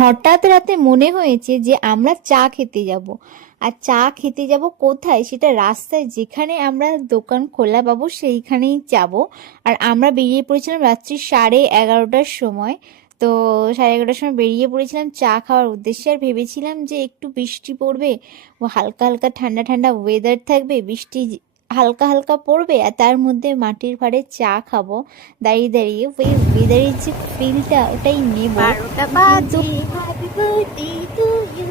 হঠাৎ রাতে মনে হয়েছে যে আমরা চা খেতে যাব। আর চা খেতে যাব কোথায়, সেটা রাস্তায় যেখানে আমরা দোকান খোলা পাবো সেইখানেই যাব। আর আমরা বেরিয়ে পড়েছিলাম রাত্রি 11:30টার সময়। তো 11:30টার সময় বেরিয়ে পড়েছিলাম চা খাওয়ার উদ্দেশ্যে। আর ভেবেছিলাম যে একটু বৃষ্টি পড়বে, ও হালকা হালকা ঠান্ডা ঠান্ডা ওয়েদার থাকবে, বৃষ্টি হালকা হালকা পড়বে, আর তার মধ্যে মাটির ভাঁড়ে চা খাবো দাঁড়িয়ে দাঁড়িয়ে। ওই ওয়েদারের যে ফিলটা ওটাই নেব। 12টা কিন্তু বাজে। Happy birthday to you,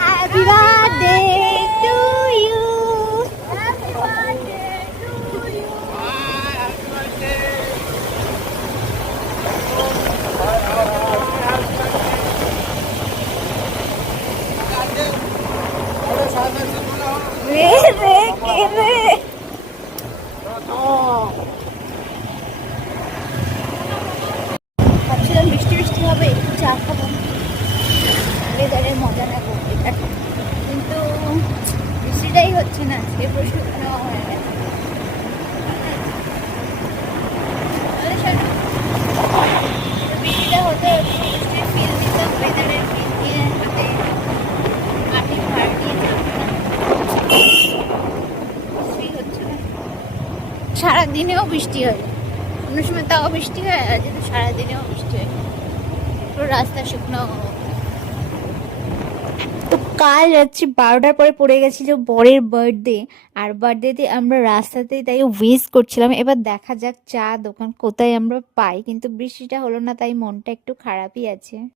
happy birthday to you, happy birthday to you. রে রে কে রে? ভাবছিলাম বৃষ্টি বৃষ্টি হবে, একটু চা খাবো, ওয়েদারের মজা নেবো, এটা কিন্তু বৃষ্টিটাই হচ্ছে না। সে প্রশ্ন নেওয়া হয়ে গেছে। তাহলে শোনো, বৃষ্টিটা হতে বৃষ্টির ফিল দিতাম, ওয়েদারের ফিল দিয়ে হাতে মাটির ভার দিয়ে চা খেতাম। কিছুই হচ্ছে না। সারাদিনেও বৃষ্টি হয়, কোনো সময় তাও বৃষ্টি হয়, আর যেহেতু সারাদিনেও বৃষ্টি হয়, পুরো রাস্তা শুকনো। তো কাল রাত্রি 12টার পরে পড়ে গেছিল বরের বার্থডে। আর বার্থডেতে আমরা রাস্তাতেই তাই উইশ করছিলাম। এবার দেখা যাক চা দোকান কোথায় আমরা পাই, কিন্তু বৃষ্টিটা হলো না, তাই মনটা একটু খারাপই আছে।